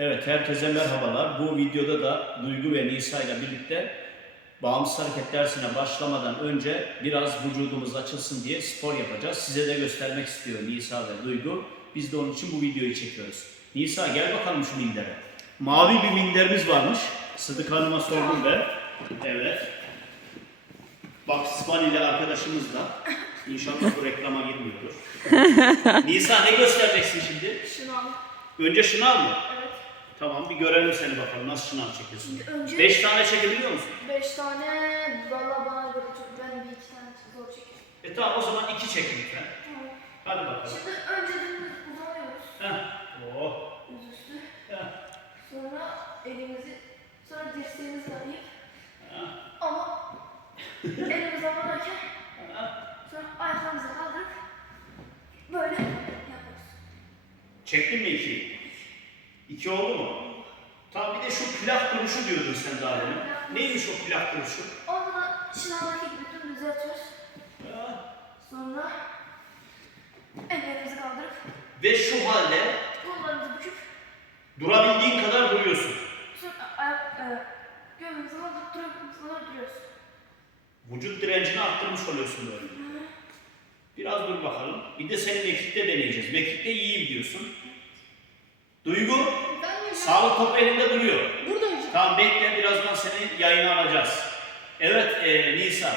Evet, herkese merhabalar. Bu videoda da Duygu ve Nisa ile birlikte bağımsız hareket dersine başlamadan önce biraz vücudumuz açılsın diye spor yapacağız. Size de göstermek istiyor Nisa ve Duygu. Biz de onun için bu videoyu çekiyoruz. Nisa gel bakalım şu mindere. Mavi bir minderimiz varmış. Sıdık Hanım'a sordum ben. Evet. Bak İsmail arkadaşımız da. İnşallah bu reklama girmiyordur. Nisa ne göstereceksin şimdi? Şınav. Önce şınav mı? Tamam bir görelim seni bakalım nasıl şınav çekiyorsun. Önce Beş tane çekebiliyor musun? beş tane valla bana göre çok ben bir iki tane zor çekiyorum. E tamam o zaman iki çek lütfen. Tamam. Hadi bakalım. Şimdi önce dümdüz uzanıyoruz. Heh. Oh. Yüzüstü. Heh. Sonra elimizi, sonra dirseğimizi arayıp Heh. ama elimizi avarken Heh. sonra ayaklarımızı kaldırıp böyle yapıyoruz. Çektin mi ikiyi? İki oldu mu? Tamam bir de şu plak duruşu diyordun sen daha demin. Neymiş o plak duruşu? Da şınavdaki yatıyoruz. Heh. Sonra ellerimizi kaldırıp Ve şu halde kollarımızı büküp durabildiğin kadar duruyorsun. sonra ayak, e, göğümüzü kaldırıp duruyoruz, kadar duruyoruz. Vücut direncini arttırmış oluyorsun böyle. Biraz dur bakalım. Bir de senin mekikte deneyeceğiz. Mekikte iyiyim diyorsun. Duygu, sağlık topu elinde duruyor. Burada hocam. Tamam bekle birazdan seni yayına alacağız. Evet e, Nisa.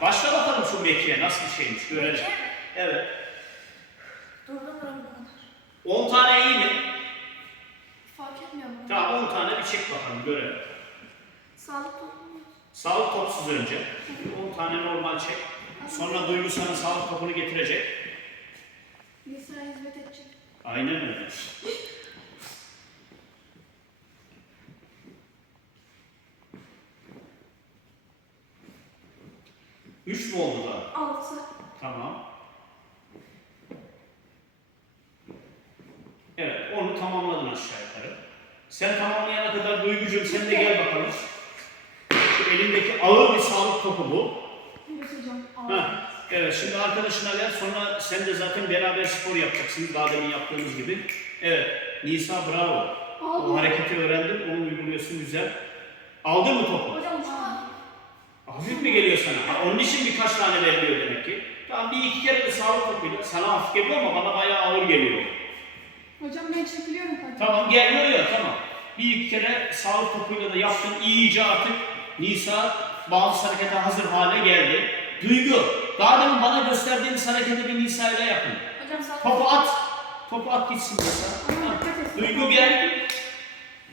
Başla bakalım şu mekiğe nasıl bir şeymiş görelim. Evet. Durdum buram bu kadar. 10 tane iyi mi? Fark etmiyor mu? Tamam 10 tane bir çek bakalım görelim. Sağlık toplumu. Sağlık topsuz önce. 10 tane normal çek. Sonra Duygu sana sağlık topunu getirecek. Nisa'ya hizmet edecek. Aynen öyle. Üç mü oldu daha? Altı. Tamam. Evet, onu tamamladın aşağı yukarı. Sen tamamlayana kadar Duygucuğum sen de gel bakalım. Şu elindeki ağır bir sağlık topu bu. Evet hocam. Ha, evet, şimdi arkadaşına ver, sonra sen de zaten beraber spor yapacaksınız, daha demin yaptığımız gibi. Evet, Nisa bravo. O Aldım. hareketi öğrendin, onu uyguluyorsun güzel. Aldın mı topu? Hocam. Hafif mi geliyor sana? Ha, onun için birkaç tane veriliyor demek ki. Tamam bir iki kere de sağlık topuyla. Sana hafif geliyor ama bana bayağı ağır geliyor. Hocam ben çekiliyorum hadi. Tamam geliyor ya tamam. Bir iki kere sağlık topuyla da yaptın. iyice artık Nisa bağımsız harekete hazır hale geldi. Duygu, daha demin bana gösterdiğiniz hareketi bir Nisa ile yapın. Hocam sağlık. Topu at. Topu at gitsin Nisa. Et. Duygu gel.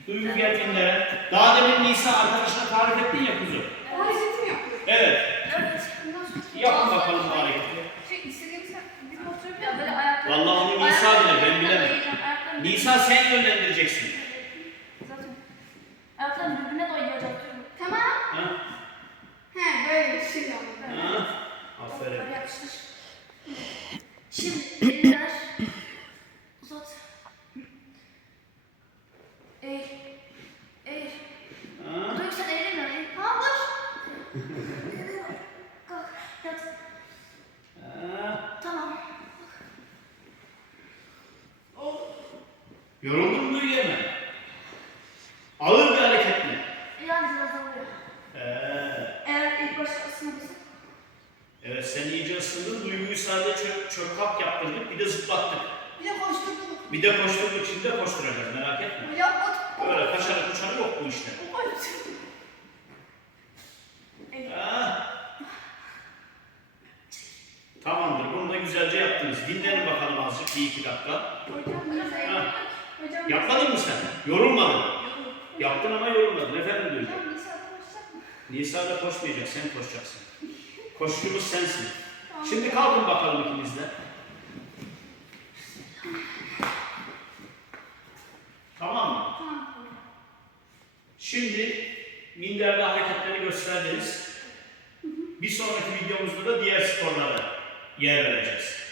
Duygu gel dinlere. Daha demin Nisa arkadaşına tarif ettin ya kuzu. Hareketimi yap. Evet. Evet. Bundan sonra. Yapın bakalım bu hareketi. Şey istediğim sen bir oturabilir Ya böyle ayakları. Vallahi onu Nisa bilir, ben bilemem. Ayaklarını- Nisa sen yönlendireceksin. Zaten. Ayaklarını birbirine doyuyor hocam. Tamam. Ha? He böyle bir şey. Ha? Aferin. Yapıştır. Şimdi eller uzat. Eğil. Eğil. Ha? Dur sen eğilme. eğil. Ha boş. Kalk. Yat. Ha? Tamam. Yoruldun mu yeme? Ağır bir hareket mi? Biraz oluyor. Ee, Eğer ilk başta ısınırsa. evet sen iyice ısındın. Duyguyu sadece çök, çök kalk yaptırdık. Bir de zıplattık. Bir de koşturduk. Bir de koştuk içinde koşturacağız merak etme. Ot. Böyle kaçarı kuçarı yok bu işte. Tamamdır. Bunu da güzelce yaptınız. Dinlenin bakalım azıcık bir iki dakika. Hocam bize. Ha? Hocam Yapmadın mı sen? Yorulmadın. Yaptın ama yorulmadın. Efendim Duygu. Hocam Nisa koşacak mı? Nisa da koşmayacak, sen koşacaksın. Koşucumuz sensin. Şimdi kalkın bakalım ikiniz de. Tamam mı? Tamam. Şimdi minderde hareketleri gösterdiniz. Bir sonraki videomuzda da diğer sporlara yer vereceğiz.